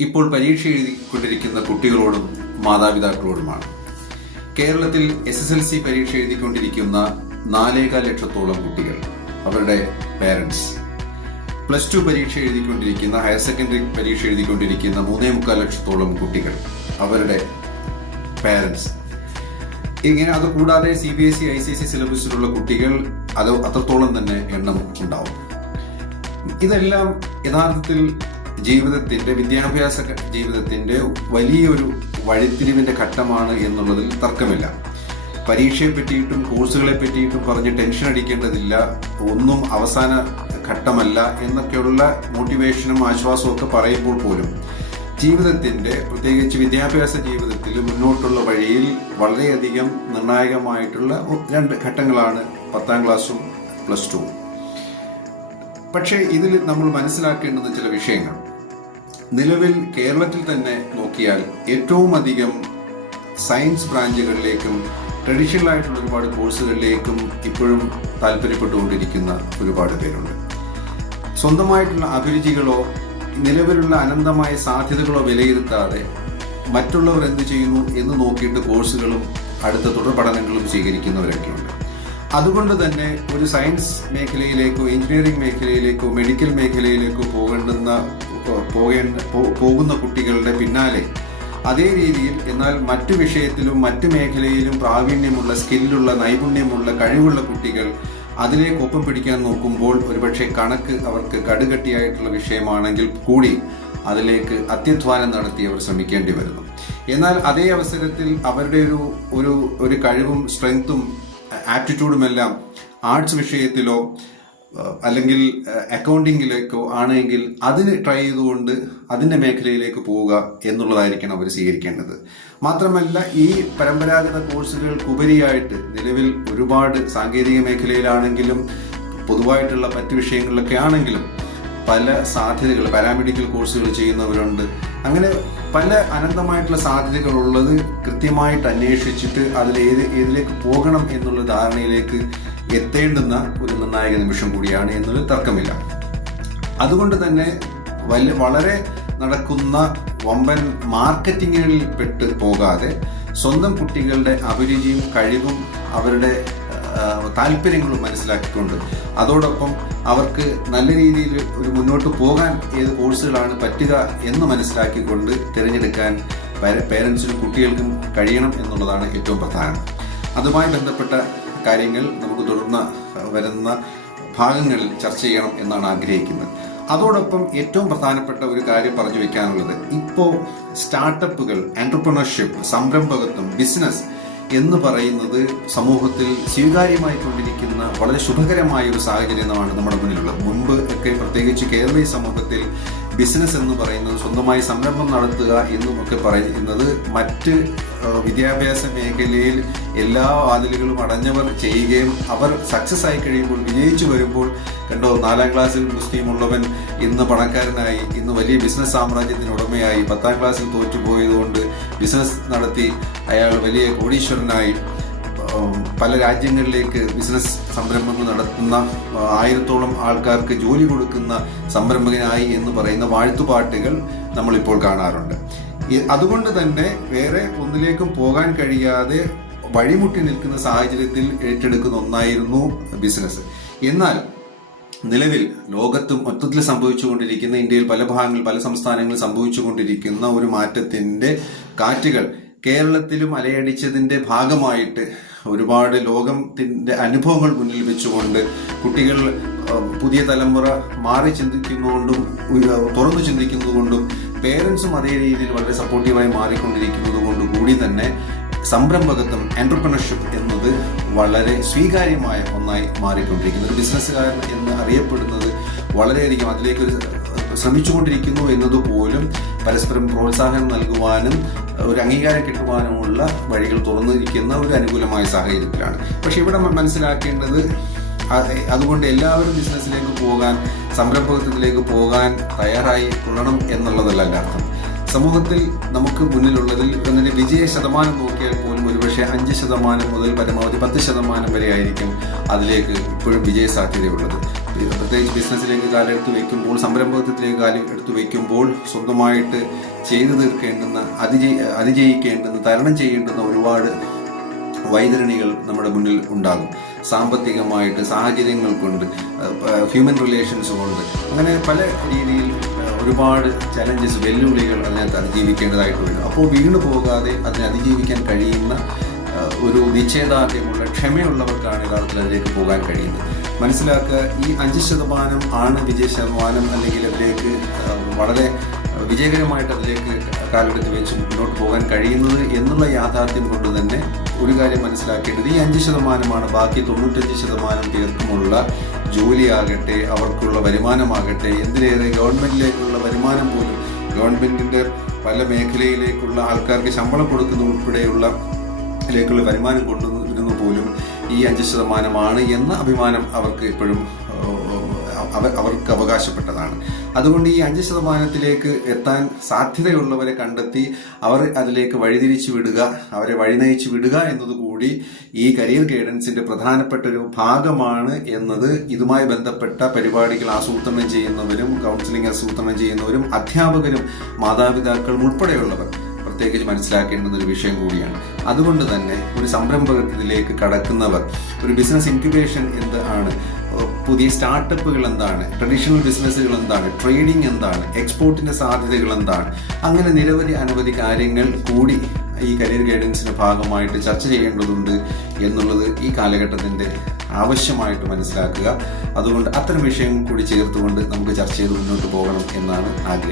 ഇപ്പോൾ പരീക്ഷ എഴുതിക്കൊണ്ടിരിക്കുന്ന കുട്ടികളോടും മാതാപിതാക്കളോടുമാണ്. കേരളത്തിൽ എസ് എസ് എൽ സി പരീക്ഷ എഴുതിക്കൊണ്ടിരിക്കുന്ന നാലേകാൽ ലക്ഷത്തോളം കുട്ടികൾ അവരുടെ പേരൻസ് പ്ലസ് ടു പരീക്ഷ എഴുതിക്കൊണ്ടിരിക്കുന്ന ഹയർ സെക്കൻഡറി പരീക്ഷ എഴുതിക്കൊണ്ടിരിക്കുന്ന മൂന്നേ മുക്കാൽ ലക്ഷത്തോളം കുട്ടികൾ അവരുടെ പേരൻസ് ഇങ്ങനെ അത് കൂടാതെ C B S E I C S സിലബസിലുള്ള കുട്ടികൾ അത് അത്രത്തോളം തന്നെ എണ്ണം ഉണ്ടാവും. ഇതെല്ലാം യഥാർത്ഥത്തിൽ ജീവിതത്തിന്റെ വിദ്യാഭ്യാസ ജീവിതത്തിന്റെ വലിയൊരു വഴിത്തിരിവിന്റെ ഘട്ടമാണ് എന്നുള്ളതിൽ തർക്കമില്ല. പരീക്ഷയെ പറ്റിയിട്ടും കോഴ്സുകളെ പറ്റിയിട്ടും പറഞ്ഞ് ടെൻഷൻ അടിക്കേണ്ടതില്ല. ഒന്നും അവസാന ഘട്ടമല്ല എന്നൊക്കെയുള്ള മോട്ടിവേഷനും ആശ്വാസവും ഒക്കെ പറയുമ്പോൾ പോലും ജീവിതത്തിന്റെ പ്രത്യേകിച്ച് വിദ്യാഭ്യാസ ജീവിതത്തിൽ മുന്നോട്ടുള്ള വഴിയിൽ വളരെയധികം നിർണായകമായിട്ടുള്ള രണ്ട് ഘട്ടങ്ങളാണ് പത്താം ക്ലാസ്സും പ്ലസ് ടുവും. പക്ഷേ ഇതിൽ നമ്മൾ മനസ്സിലാക്കേണ്ടുന്ന ചില വിഷയങ്ങൾ. നിലവിൽ കേരളത്തിൽ തന്നെ നോക്കിയാൽ ഏറ്റവും അധികം സയൻസ് ബ്രാഞ്ചുകളിലേക്കും ട്രഡീഷണൽ ആയിട്ടുള്ള ഒരുപാട് കോഴ്സുകളിലേക്കും ഇപ്പോഴും താല്പര്യപ്പെട്ടുകൊണ്ടിരിക്കുന്ന ഒരുപാട് പേരുണ്ട്. സ്വന്തമായിട്ടുള്ള അഭിരുചികളോ നിലവിലുള്ള അനന്തമായ സാധ്യതകളോ വിലയിരുത്താതെ മറ്റുള്ളവർ എന്ത് ചെയ്യുന്നു എന്ന് നോക്കിയിട്ട് കോഴ്സുകളും അടുത്ത തുടർ പഠനങ്ങളും സ്വീകരിക്കുന്നവരൊക്കെയുണ്ട്. അതുകൊണ്ട് തന്നെ ഒരു സയൻസ് മേഖലയിലേക്കോ എഞ്ചിനീയറിംഗ് മേഖലയിലേക്കോ മെഡിക്കൽ മേഖലയിലേക്കോ പോകേണ്ടുന്ന പോകേണ്ട പോകുന്ന കുട്ടികളുടെ പിന്നാലെ. അതേ രീതിയിൽ എന്നാൽ മറ്റു വിഷയത്തിലും മറ്റു മേഖലയിലും പ്രാവീണ്യമുള്ള സ്കില്ലുള്ള നൈപുണ്യമുള്ള കഴിവുള്ള കുട്ടികൾ അതിലേക്ക് ഒപ്പം പിടിക്കാൻ നോക്കുമ്പോൾ ഒരുപക്ഷെ കണക്ക് അവർക്ക് കടുകട്ടിയായിട്ടുള്ള വിഷയമാണെങ്കിൽ കൂടി അതിലേക്ക് അത്യധ്വാനം നടത്തി അവർ ശ്രമിക്കേണ്ടി വരുന്നു. എന്നാൽ അതേ അവസരത്തിൽ അവരുടെ ഒരു ഒരു ഒരു കഴിവും സ്ട്രെങ്ത്തും ആപ്റ്റിറ്റ്യൂഡുമെല്ലാം ആർട്സ് വിഷയത്തിലോ അല്ലെങ്കിൽ അക്കൗണ്ടിങ്ങിലേക്കോ ആണെങ്കിൽ അതിന് ട്രൈ ചെയ്തുകൊണ്ട് അതിന്റെ മേഖലയിലേക്ക് പോവുക എന്നുള്ളതായിരിക്കണം അവർ സ്വീകരിക്കേണ്ടത്. മാത്രമല്ല ഈ പരമ്പരാഗത കോഴ്സുകൾക്കുപരിയായിട്ട് നിലവിൽ ഒരുപാട് സാങ്കേതിക മേഖലയിലാണെങ്കിലും പൊതുവായിട്ടുള്ള മറ്റു വിഷയങ്ങളിലൊക്കെ ആണെങ്കിലും പല സാധ്യതകൾ പാരാമെഡിക്കൽ കോഴ്സുകൾ ചെയ്യുന്നവരുണ്ട്. അങ്ങനെ പല അനന്തമായിട്ടുള്ള സാധ്യതകളുള്ളത് കൃത്യമായിട്ട് അന്വേഷിച്ചിട്ട് അതിൽ ഏത് ഏതിലേക്ക് പോകണം എന്നുള്ള ധാരണയിലേക്ക് എത്തേണ്ടുന്ന ഒരു നിർണായക നിമിഷം കൂടിയാണ് എന്നൊരു തർക്കമില്ല. അതുകൊണ്ട് തന്നെ വലിയ വളരെ നടക്കുന്ന വമ്പൻ മാർക്കറ്റിങ്ങുകളിൽ പെട്ട് പോകാതെ സ്വന്തം കുട്ടികളുടെ അഭിരുചിയും കഴിവും അവരുടെ താല്പര്യങ്ങളും മനസ്സിലാക്കിക്കൊണ്ട് അതോടൊപ്പം അവർക്ക് നല്ല രീതിയിൽ ഒരു മുന്നോട്ട് പോകാൻ ഏത് കോഴ്സുകളാണ് പറ്റുക എന്ന് മനസ്സിലാക്കിക്കൊണ്ട് തിരഞ്ഞെടുക്കാൻ പേരൻസിനും കുട്ടികൾക്കും കഴിയണം എന്നുള്ളതാണ് ഏറ്റവും പ്രധാനം. അതുമായി ബന്ധപ്പെട്ട കാര്യങ്ങൾ നമുക്ക് തുടർന്ന് വരുന്ന ഭാഗങ്ങളിൽ ചർച്ച ചെയ്യണം എന്നാണ് ആഗ്രഹിക്കുന്നത്. അതോടൊപ്പം ഏറ്റവും പ്രധാനപ്പെട്ട ഒരു കാര്യം പറഞ്ഞു വെക്കാനുള്ളത് ഇപ്പോൾ സ്റ്റാർട്ടപ്പുകൾ എന്റർപ്രണർഷിപ്പ് സംരംഭകത്വം ബിസിനസ് എന്ന് പറയുന്നത് സമൂഹത്തിൽ സ്വീകാര്യമായിക്കൊണ്ടിരിക്കുന്ന വളരെ ശുഭകരമായ ഒരു സാഹചര്യമാണ് നമ്മുടെ മുന്നിലുള്ളത്. മുൻപ് ഒക്കെ പ്രത്യേകിച്ച് കേരളീയ സമൂഹത്തിൽ ബിസിനസ് എന്ന് പറയുന്നത് സ്വന്തമായി സംരംഭം നടത്തുക എന്നുമൊക്കെ പറയുന്നത് മറ്റ് വിദ്യാഭ്യാസ മേഖലയിൽ എല്ലാ വാതിലുകളും അടഞ്ഞവർ ചെയ്യുകയും അവർ സക്സസ് ആയി കഴിയുമ്പോൾ വിജയിച്ചു വരുമ്പോൾ കണ്ടോ നാലാം ക്ലാസ്സിൽ മുസ്ലിം ഉള്ളവൻ ഇന്ന് പണക്കാരനായി ഇന്ന് വലിയ ബിസിനസ് സാമ്രാജ്യത്തിന് ഉടമയായി പത്താം ക്ലാസ്സിൽ തോറ്റുപോയതുകൊണ്ട് ബിസിനസ് നടത്തി അയാൾ വലിയ കോടീശ്വരനായി. പല രാജ്യങ്ങളിലേക്ക് ബിസിനസ് സംരംഭങ്ങൾ നടത്തുന്ന ആയിരത്തോളം ആൾക്കാർക്ക് ജോലി കൊടുക്കുന്ന സംരംഭകനായി എന്ന് പറയുന്ന വാഴ്ത്തുപാട്ടുകൾ നമ്മളിപ്പോൾ കാണാറുണ്ട്. അതുകൊണ്ട് തന്നെ വേറെ ഒന്നിലേക്കും പോകാൻ കഴിയാതെ വഴിമുട്ടി നിൽക്കുന്ന സാഹചര്യത്തിൽ ഏറ്റെടുക്കുന്ന ഒന്നായിരുന്നു ബിസിനസ് എന്നാൽ നിലവിൽ ലോകത്തും മൊത്തത്തിൽ സംഭവിച്ചുകൊണ്ടിരിക്കുന്ന ഇന്ത്യയിൽ പല ഭാഗങ്ങളിൽ പല സംസ്ഥാനങ്ങളിൽ സംഭവിച്ചുകൊണ്ടിരിക്കുന്ന ഒരു മാറ്റത്തിന്റെ കാറ്റുകൾ കേരളത്തിലും അലയടിച്ചതിന്റെ ഭാഗമായിട്ട് ഒരുപാട് ലോകത്തിന്റെ അനുഭവങ്ങൾ മുന്നിൽ വെച്ചുകൊണ്ട് കുട്ടികൾ പുതിയ തലമുറ മാറി ചിന്തിക്കുന്നതുകൊണ്ടും തുറന്നു ചിന്തിക്കുന്നതുകൊണ്ടും പേരൻസും അതേ രീതിയിൽ വളരെ സപ്പോർട്ടീവായി മാറിക്കൊണ്ടിരിക്കുന്നത് കൊണ്ട് കൂടി തന്നെ സംരംഭകത്വം എന്റർപ്രണർഷിപ്പ് എന്നത് വളരെ സ്വീകാര്യമായ ഒന്നായി മാറിക്കൊണ്ടിരിക്കുന്നു. ഒരു ബിസിനസ്സുകാരൻ എന്ന് അറിയപ്പെടുന്നത് വളരെയധികം അതിലേക്ക് ശ്രമിച്ചുകൊണ്ടിരിക്കുന്നു എന്നതുപോലും പരസ്പരം പ്രോത്സാഹനം നൽകുവാനും ഒരു അംഗീകാരം കിട്ടുവാനുമുള്ള വഴികൾ തുറന്നിരിക്കുന്ന ഒരു അനുകൂലമായ സാഹചര്യത്തിലാണ്. പക്ഷെ ഇവിടെ മനസ്സിലാക്കേണ്ടത് അതുകൊണ്ട് എല്ലാവരും ബിസിനസ്സിലേക്ക് പോകാൻ സംരംഭകത്വത്തിലേക്ക് പോകാൻ തയ്യാറായി കൊള്ളണം എന്നുള്ളതല്ല എന്റെ അർത്ഥം സമൂഹത്തിൽ നമുക്ക് മുന്നിലുള്ളതിൽ ഒന്നിന്റെ വിജയ ശതമാനം നോക്കിയാൽ പോലും ഒരുപക്ഷെ അഞ്ച് ശതമാനം മുതൽ പരമാവധി പത്ത് ശതമാനം വരെ ആയിരിക്കും അതിലേക്ക് ഇപ്പോഴും വിജയ സാധ്യതയുള്ളത്. പ്രത്യേകിച്ച് ബിസിനസ്സിലേക്ക് കാലെടുത്ത് വയ്ക്കുമ്പോൾ സംരംഭകത്വത്തിലേക്ക് കാലം എടുത്ത് വയ്ക്കുമ്പോൾ സ്വന്തമായിട്ട് ചെയ്തു തീർക്കേണ്ടുന്ന അതിജയി അതിജയിക്കേണ്ടുന്ന തരണം ചെയ്യേണ്ടുന്ന ഒരുപാട് വൈതരണികൾ നമ്മുടെ മുന്നിൽ ഉണ്ടാകും. സാമ്പത്തികമായിട്ട് സാഹചര്യങ്ങൾ കൊണ്ട് ഹ്യൂമൻ റിലേഷൻസ് കൊണ്ട് അങ്ങനെ പല രീതിയിൽ ഒരുപാട് ചലഞ്ചസ് വെല്ലുവിളികൾ അതിനകത്ത് അതിജീവിക്കേണ്ടതായിട്ട് വരും. അപ്പോൾ വീണു പോകാതെ അതിനെ അതിജീവിക്കാൻ കഴിയുന്ന ഒരു നിശ്ചയദാർഢ്യമുള്ള ക്ഷമയുള്ളവർക്കാണ് യഥാർത്ഥത്തിൽ അതിലേക്ക് പോകാൻ കഴിയുന്നത്. മനസ്സിലാക്കുക ഈ അഞ്ച് ശതമാനം ആണ് വിജയ ശതമാനം അല്ലെങ്കിൽ അതിലേക്ക് വളരെ വിജയകരമായിട്ട് അതിലേക്ക് കാലെടുത്ത് വെച്ച് മുന്നോട്ട് പോകാൻ കഴിയുന്നത് എന്നുള്ള യാഥാർത്ഥ്യം കൊണ്ട് തന്നെ ഒരു കാര്യം മനസ്സിലാക്കേണ്ടത് ഈ അഞ്ച് ശതമാനമാണ്. ബാക്കി തൊണ്ണൂറ്റഞ്ച് ശതമാനം പേർക്കുമുള്ള ജോലിയാകട്ടെ അവർക്കുള്ള വരുമാനമാകട്ടെ എന്തിനേറെ ഗവൺമെന്റിലേക്കുള്ള വരുമാനം പോലും ഗവൺമെന്റിന്റെ പല മേഖലയിലേക്കുള്ള ആൾക്കാർക്ക് ശമ്പളം കൊടുക്കുന്ന ഉൾപ്പെടെയുള്ള ഇതിലേക്കുള്ള വരുമാനം കൊണ്ടുവരുന്ന പോലും ഈ അഞ്ച് ശതമാനമാണ് എന്ന അഭിമാനം അവർക്ക് എപ്പോഴും അവർക്ക് അവകാശപ്പെട്ടതാണ്. അതുകൊണ്ട് ഈ അഞ്ച് ശതമാനത്തിലേക്ക് എത്താൻ സാധ്യതയുള്ളവരെ കണ്ടെത്തി അവർ അതിലേക്ക് വഴിതിരിച്ചു വിടുക അവരെ വഴിനയിച്ചു വിടുക എന്നതുകൂടി ഈ കരിയർ ഗൈഡൻസിന്റെ പ്രധാനപ്പെട്ട ഒരു ഭാഗമാണ് എന്നത് ഇതുമായി ബന്ധപ്പെട്ട പരിപാടികൾ ആസൂത്രണം ചെയ്യുന്നവരും കൗൺസിലിംഗ് ആസൂത്രണം ചെയ്യുന്നവരും അധ്യാപകരും മാതാപിതാക്കളും ഉൾപ്പെടെയുള്ളവർ പ്രത്യേകിച്ച് മനസ്സിലാക്കേണ്ടുന്ന ഒരു വിഷയം കൂടിയാണ്. അതുകൊണ്ട് തന്നെ ഒരു സംരംഭകത്തിലേക്ക് കടക്കുന്നവർ ഒരു ബിസിനസ് ഇൻക്യുബേഷൻ എന്ത് ആണ് പുതിയ സ്റ്റാർട്ടപ്പുകൾ എന്താണ്? ട്രഡീഷണൽ ബിസിനസ്സുകൾ എന്താണ്? ട്രേഡിംഗ് എന്താണ്? എക്സ്പോർട്ടിന്റെ സാധ്യതകൾ എന്താണ്? അങ്ങനെ നിരവധി അനവധി കാര്യങ്ങൾ കൂടി ഈ കരിയർ ഗൈഡൻസിന്റെ ഭാഗമായിട്ട് ചർച്ച ചെയ്യേണ്ടതുണ്ട് എന്നുള്ളത് ഈ കാലഘട്ടത്തിന്റെ ആവശ്യമായിട്ട് മനസ്സിലാക്കുക. അതുകൊണ്ട് അത്തരം വിഷയം കൂടി ചേർത്തുകൊണ്ട് നമുക്ക് ചർച്ച ചെയ്ത് മുന്നോട്ട് പോകണം എന്നാണ് ആഗ്രഹിക്കുന്നത്